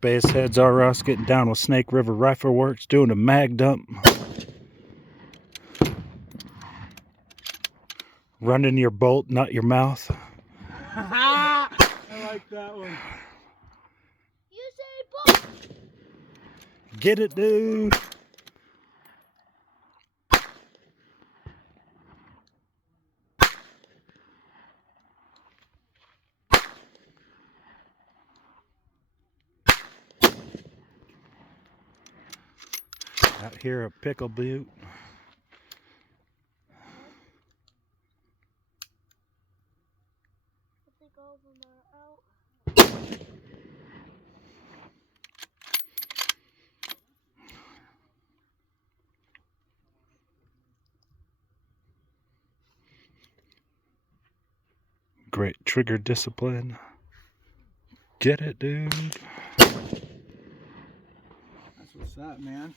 Bass Heads R Us getting down with Snake River Rifle Works, doing a mag dump. Running your bolt, not your mouth. I like that one. You say bolt. Get it, dude. Out here at Pickle Butte. Great trigger discipline. Get it, dude. That's what's up, man.